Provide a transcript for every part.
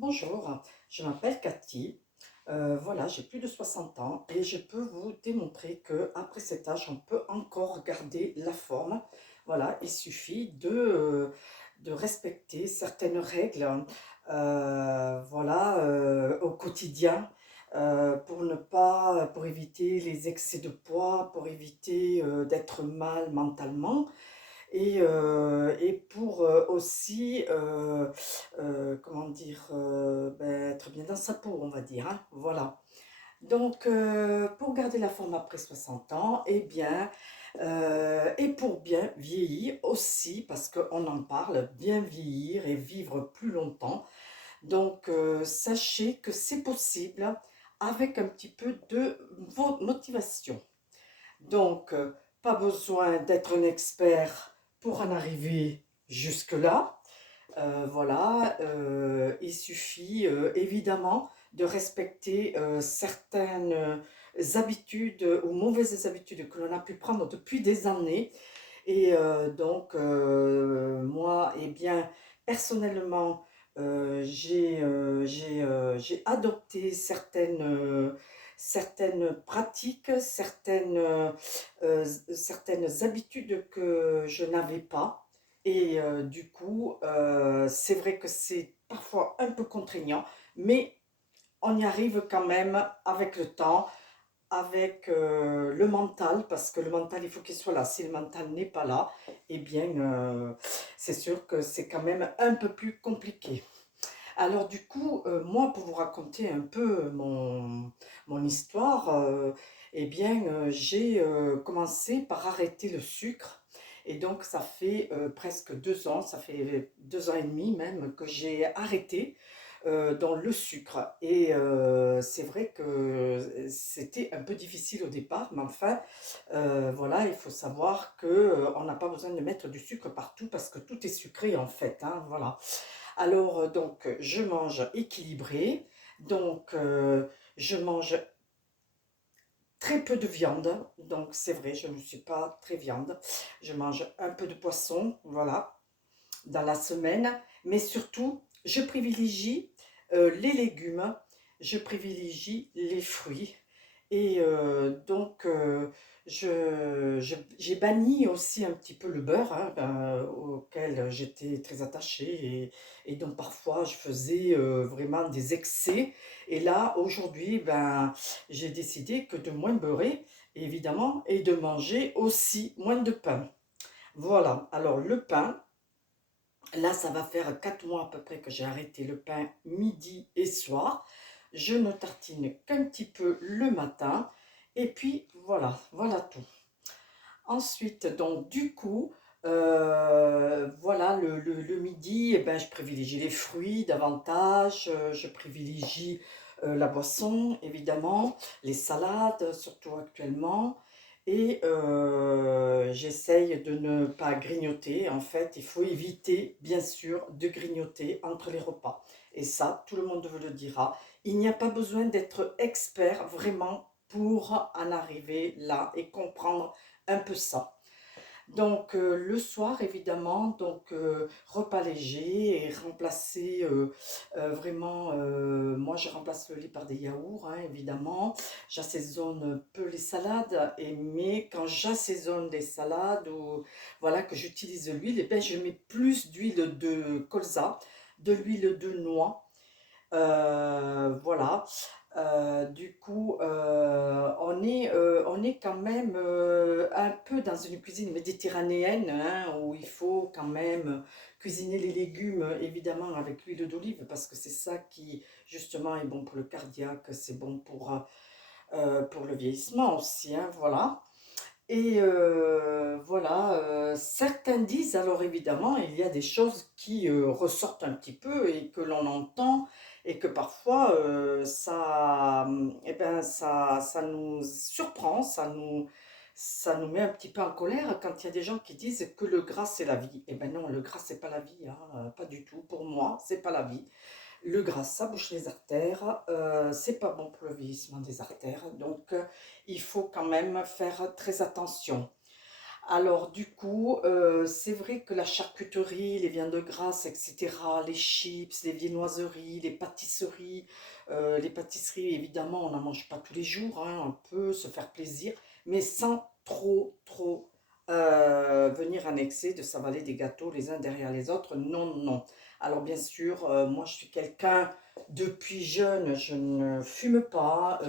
Bonjour, je m'appelle Cathy. Voilà, j'ai plus de 60 ans et je peux vous démontrer que après cet âge, on peut encore garder la forme. Voilà, il suffit de respecter certaines règles, voilà, au quotidien, pour ne pas, pour éviter les excès de poids, pour éviter d'être mal mentalement. Et pour aussi, comment dire, ben, être bien dans sa peau, on va dire, hein, voilà. Donc, pour garder la forme après 60 ans, eh bien, et pour bien vieillir aussi, parce qu'on en parle, bien vieillir et vivre plus longtemps. Donc, sachez que c'est possible avec un petit peu de motivation. Donc, pas besoin d'être un expert pour en arriver jusque-là. Voilà, il suffit évidemment de respecter certaines habitudes ou mauvaises habitudes que l'on a pu prendre depuis des années. Et donc, moi, eh bien, personnellement, j'ai adopté certaines pratiques, certaines habitudes que je n'avais pas. Et du coup, c'est vrai que c'est parfois un peu contraignant, mais on y arrive quand même avec le temps, avec le mental, parce que le mental, il faut qu'il soit là. Si le mental n'est pas là, eh bien, c'est sûr que c'est quand même un peu plus compliqué. Alors du coup, moi, pour vous raconter un peu mon histoire, eh bien, j'ai commencé par arrêter le sucre. Et donc, ça fait presque 2 ans, ça fait 2 ans et demi même que j'ai arrêté dans le sucre. Et c'est vrai que c'était un peu difficile au départ, mais enfin, voilà, il faut savoir que on n'a pas besoin de mettre du sucre partout parce que tout est sucré en fait, hein, voilà. Alors, donc, je mange équilibré. Donc, je mange très peu de viande. Donc, c'est vrai, je ne suis pas très viande. Je mange un peu de poisson, voilà, dans la semaine. Mais surtout, je privilégie les légumes. Je privilégie les fruits. Et donc, j'ai banni aussi un petit peu le beurre, hein, auquel j'étais très attachée, et donc parfois je faisais vraiment des excès. Et là, aujourd'hui, ben, j'ai décidé que de moins beurrer, évidemment, et de manger aussi moins de pain. Voilà, alors le pain, là, ça va faire 4 mois à peu près que j'ai arrêté le pain midi et soir. Je ne tartine qu'un petit peu le matin. Et puis voilà, voilà tout. Ensuite, donc du coup, voilà, le midi, eh ben, je privilégie les fruits davantage, je privilégie la boisson, évidemment, les salades, surtout actuellement. Et j'essaye de ne pas grignoter. En fait, il faut éviter, bien sûr, de grignoter entre les repas. Et ça, tout le monde vous le dira. Il n'y a pas besoin d'être expert vraiment pour en arriver là et comprendre un peu ça. Donc le soir évidemment, donc repas léger et remplacer vraiment, moi je remplace le lait par des yaourts, hein, évidemment. J'assaisonne peu les salades, mais quand j'assaisonne des salades ou voilà que j'utilise l'huile, et bien je mets plus d'huile de colza, de l'huile de noix. Voilà. Du coup, on est quand même un peu dans une cuisine méditerranéenne, hein, où il faut quand même cuisiner les légumes, évidemment, avec l'huile d'olive, parce que c'est ça qui, justement, est bon pour le cardiaque, c'est bon pour le vieillissement aussi, hein, voilà. Et voilà, certains disent, alors évidemment, il y a des choses qui ressortent un petit peu et que l'on entend et que parfois eh ben, ça nous surprend, ça nous met un petit peu en colère quand il y a des gens qui disent que le gras c'est la vie. Eh ben non, le gras c'est pas la vie, hein, pas du tout. Pour moi, c'est pas la vie. Le gras, ça bouche les artères, c'est pas bon pour le vieillissement des artères, donc il faut quand même faire très attention. Alors du coup, c'est vrai que la charcuterie, les viandes grasses, et cetera, les chips, les viennoiseries, les pâtisseries évidemment on n'en mange pas tous les jours, hein, on peut se faire plaisir, mais sans trop venir annexer de s'avaler des gâteaux les uns derrière les autres, non, non. Alors bien sûr, moi je suis quelqu'un, depuis jeune, je ne fume pas,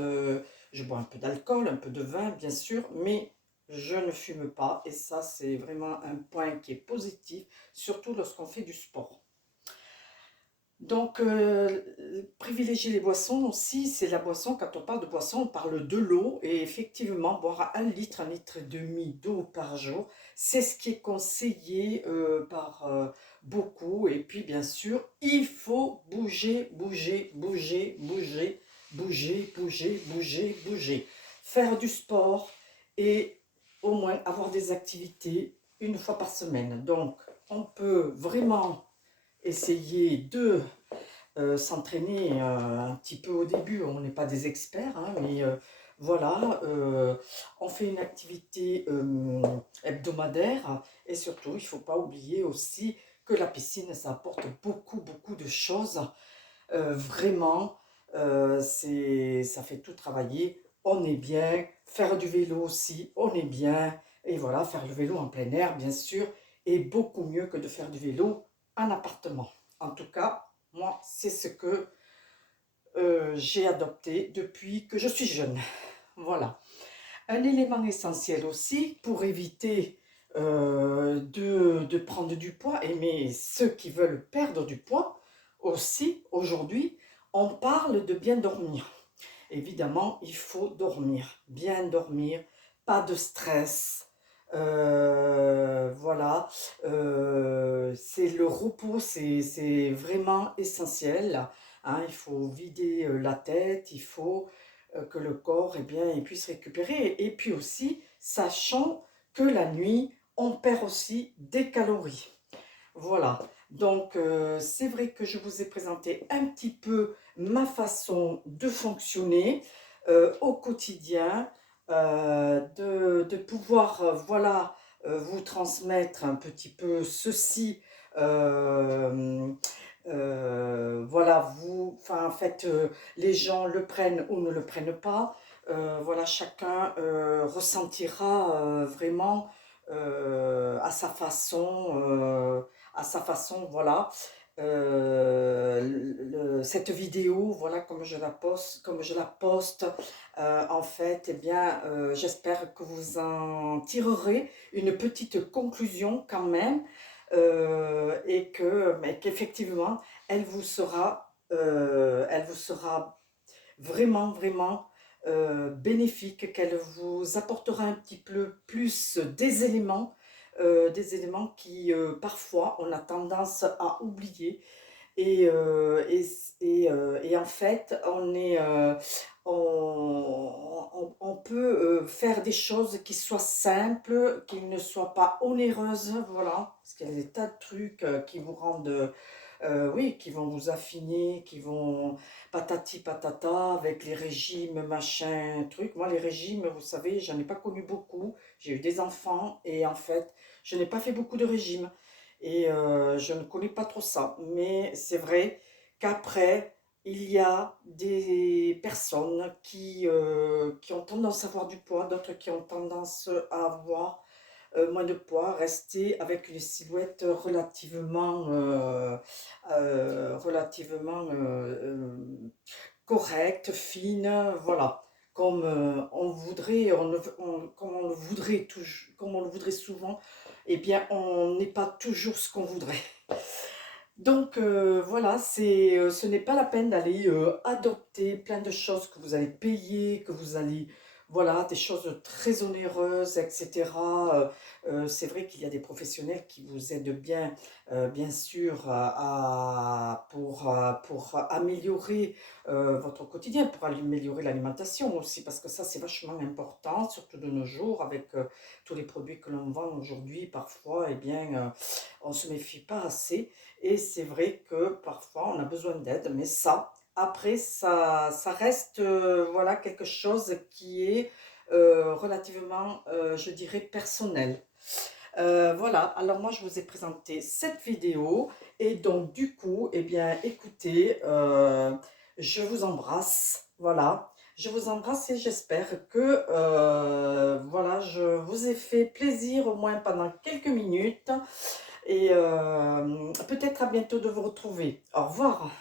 je bois un peu d'alcool, un peu de vin bien sûr, mais je ne fume pas et ça, c'est vraiment un point qui est positif, surtout lorsqu'on fait du sport. Donc, privilégier les boissons aussi, c'est la boisson, quand on parle de boisson, on parle de l'eau et effectivement, boire un litre et demi d'eau par jour, c'est ce qui est conseillé par beaucoup. Et puis, bien sûr, il faut bouger. Faire du sport et au moins avoir des activités une fois par semaine. Donc, on peut vraiment essayer de s'entraîner un petit peu au début. On n'est pas des experts, hein, mais voilà, on fait une activité hebdomadaire et surtout, il ne faut pas oublier aussi que la piscine, ça apporte beaucoup de choses. Vraiment, ça fait tout travailler. On est bien. Faire du vélo aussi, on est bien. Et voilà, faire le vélo en plein air, bien sûr, est beaucoup mieux que de faire du vélo en appartement. En tout cas, moi, c'est ce que j'ai adopté depuis que je suis jeune. Voilà. Un élément essentiel aussi pour éviter de prendre du poids, et mais ceux qui veulent perdre du poids aussi, aujourd'hui, on parle de bien dormir. Évidemment, il faut dormir, bien dormir, pas de stress. Voilà, c'est le repos, c'est vraiment essentiel, hein. Il faut vider la tête, il faut que le corps eh bien, il puisse récupérer. Et puis aussi, sachant que la nuit, on perd aussi des calories. Voilà, donc c'est vrai que je vous ai présenté un petit peu ma façon de fonctionner au quotidien, de pouvoir voilà, vous transmettre un petit peu ceci. euh, voilà, vous, enfin, en fait, les gens le prennent ou ne le prennent pas. Voilà, chacun ressentira vraiment à sa façon, voilà. Cette vidéo, voilà, comme je la poste, en fait, eh bien, j'espère que vous en tirerez une petite conclusion quand même, et que, mais qu'effectivement, elle vous sera vraiment bénéfique, qu'elle vous apportera un petit peu plus des éléments qui parfois on a tendance à oublier et, et en fait on peut faire des choses qui soient simples, qui ne soient pas onéreuses, voilà, parce qu'il y a des tas de trucs qui vous rendent oui, qui vont vous affiner, qui vont patati patata avec les régimes, machin, truc. Moi, les régimes, vous savez, j'en ai pas connu beaucoup. J'ai eu des enfants et en fait, je n'ai pas fait beaucoup de régimes. Et je ne connais pas trop ça. Mais c'est vrai qu'après, il y a des personnes qui ont tendance à avoir du poids, d'autres qui ont tendance à avoir moins de poids, rester avec une silhouette relativement correcte, fine, voilà. Comme on voudrait, comme on le voudrait toujours, comme on le voudrait souvent, eh bien, on n'est pas toujours ce qu'on voudrait. Donc voilà, ce n'est pas la peine d'aller adopter plein de choses que vous allez payer, que vous allez, voilà, des choses très onéreuses, etc. C'est vrai qu'il y a des professionnels qui vous aident bien, bien sûr, pour améliorer votre quotidien, pour améliorer l'alimentation aussi, parce que ça c'est vachement important, surtout de nos jours, avec tous les produits que l'on vend aujourd'hui, parfois, eh bien, on ne se méfie pas assez. Et c'est vrai que parfois on a besoin d'aide, mais ça, après, ça reste voilà, quelque chose qui est relativement, je dirais, personnel. Voilà, alors moi je vous ai présenté cette vidéo et donc du coup, eh bien écoutez, je vous embrasse, voilà. Je vous embrasse et j'espère que voilà, je vous ai fait plaisir au moins pendant quelques minutes et peut-être à bientôt de vous retrouver. Au revoir.